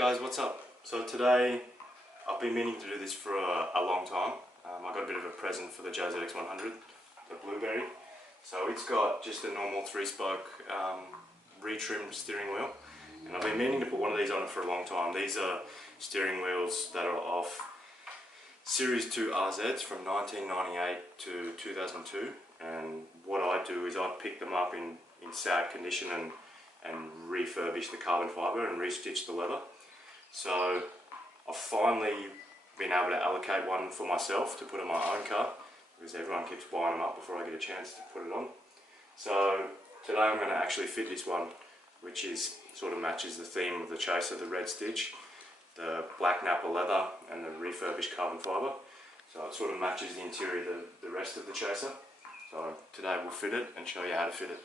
guys, what's up? So today, I've been meaning to do this for a long time. I got a bit of a present for the Jzx100, the blueberry. So it's got just a normal 3-spoke retrimmed steering wheel. And I've been meaning to put one of these on it for a long time. These are steering wheels that are off Series 2 RZs from 1998 to 2002. And what I do is I pick them up in sad condition and refurbish the carbon fibre and restitch the leather. So I've finally been able to allocate one for myself to put in my own car, because everyone keeps buying them up before I get a chance to put it on. So today I'm going to actually fit this one, which is sort of matches the theme of the Chaser, the red stitch, the black nappa leather and the refurbished carbon fibre. So it sort of matches the interior of the rest of the Chaser. So today we'll fit it and show you how to fit it.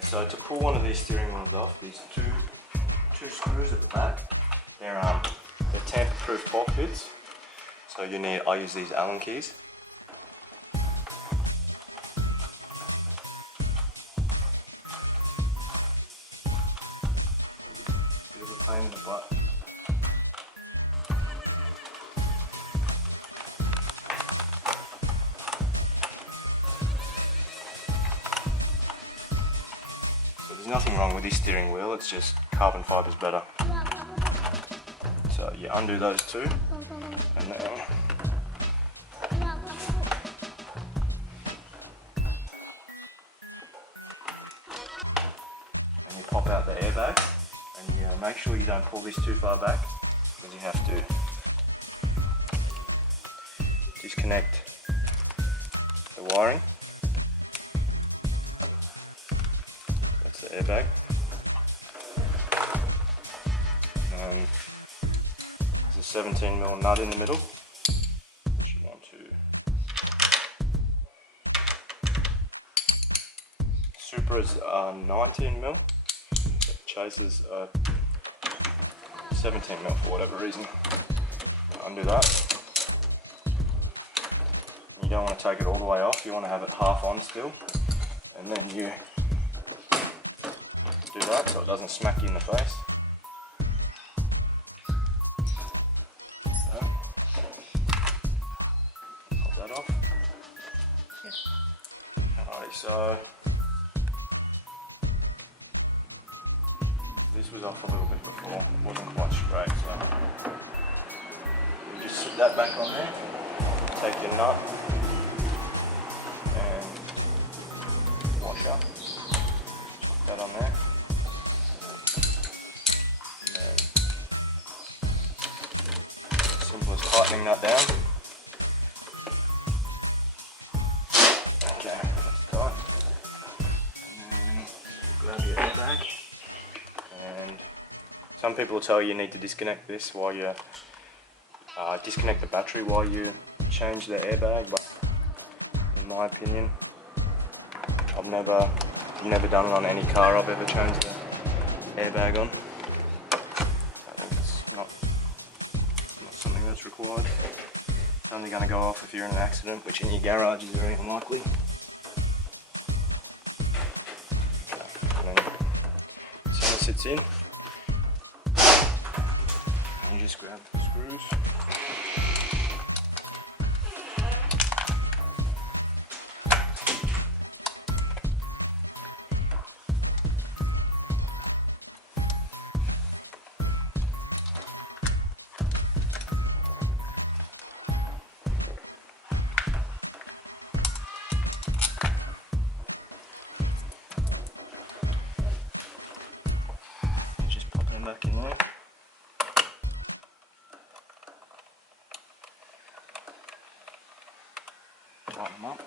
So to pull one of these steering wheels off, these two screws at the back, they're tamper-proof torque bits. So I use these Allen keys. Bit of a pain in the butt. There's nothing wrong with this steering wheel, it's just carbon fiber's better. So you undo those two, and then you pop out the airbag, and you make sure you don't pull this too far back, because you have to disconnect the wiring. The airbag. There's a 17mm nut in the middle, which you want to. Supra's 19mm, Chaser's 17mm for whatever reason. Undo that. You don't want to take it all the way off, you want to have it half on still, and then you do that so it doesn't smack you in the face. So, pop that off. Alright, so this was off a little bit before, it wasn't quite straight, so you just sit that back on there, take your nut and washer, chuck that on there. Simple as tightening that down. Okay, that's tight. And then grab your airbag. And some people will tell you need to disconnect this while you disconnect the battery while you change the airbag. But in my opinion, I've never done it on any car I've ever changed the airbag on. I think it's not something that's required. It's only going to go off if you're in an accident, which in your garage is very unlikely. And then center sits in, and you just grab the screws. Back in there. Tighten them up.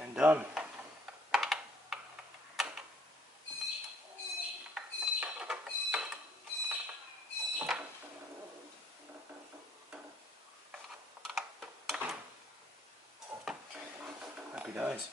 And done. goes.